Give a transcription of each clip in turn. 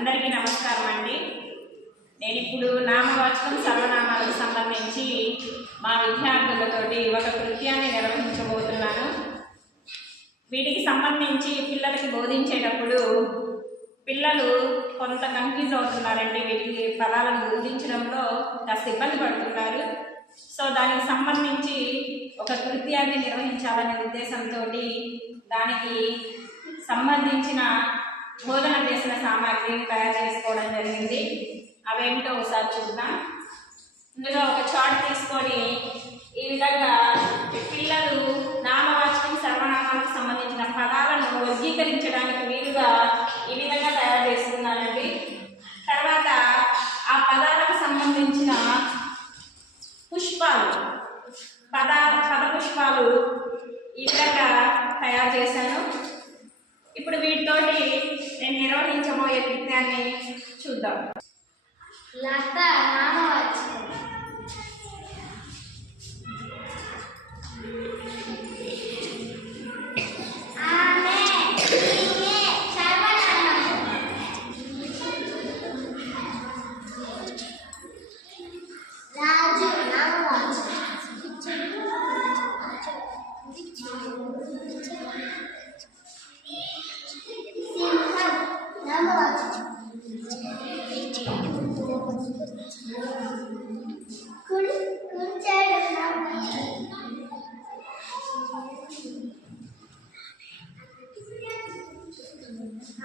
అందరికీ నమస్కారం అండి. నేను ఇప్పుడు నామవాచకం సర్వనామాలకు సంబంధించి మా విద్యార్థులతోటి ఒక కృత్యాన్ని నిర్వహించబోతున్నాను. వీటికి సంబంధించి పిల్లలకి బోధించేటప్పుడు పిల్లలు కొంత కన్ఫ్యూజ్ అవుతున్నారండి. వీటికి పదాలను బోధించడంలో కాస్త ఇబ్బంది పడుతున్నారు. సో దానికి సంబంధించి ఒక కృత్యాన్ని నిర్వహించాలనే ఉద్దేశంతో దానికి సంబంధించిన బోధన చేసిన సామాగ్రిని తయారు చేసుకోవడం జరిగింది. అవేమిటో ఒకసారి చూద్దాం. ఇందులో ఒక చార్ట్ తీసుకొని ఈ విధంగా పిల్లలు నామవాచకం సర్వనామాలకు సంబంధించిన పదాలను వర్గీకరించడానికి వీలుగా ఈ విధంగా తయారు చేస్తున్నానండి. తర్వాత ఆ పదాలకు సంబంధించిన పుష్పాలు పద పుష్పాలు ఈ విధంగా తయారు చేశాను. ఇప్పుడు వీటితోటి నేను నిర్వహించబోయే కృత్యాన్ని చూద్దాం. లత నామవాచకం, ఆమె ఈమె సర్వనామం, రాజు నామవాచకం, సింహం నామవాచకం, కుంచెడు నామవాచకం,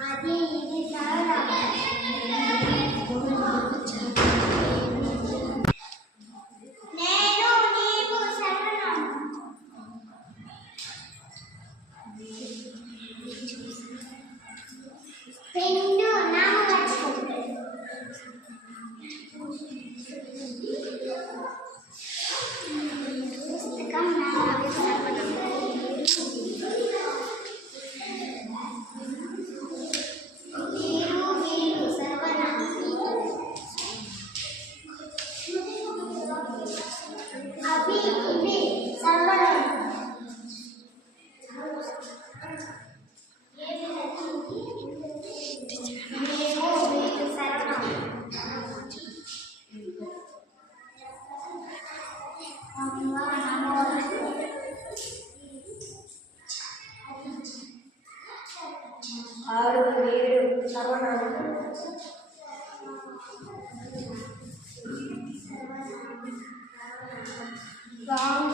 అది ఇది సర్వనామం, నేను నీవు సర్వనామం, పెన్ను నామవాచకం, పుస్తకం నామవాచకం, మీరు వీరు సర్వనామం, అవి ఇవి సర్వనామం, మేము వీరు సర్వనామం, అమ్మ నామవాచకం, ఆరు ఏడు సర్వనామం, రాము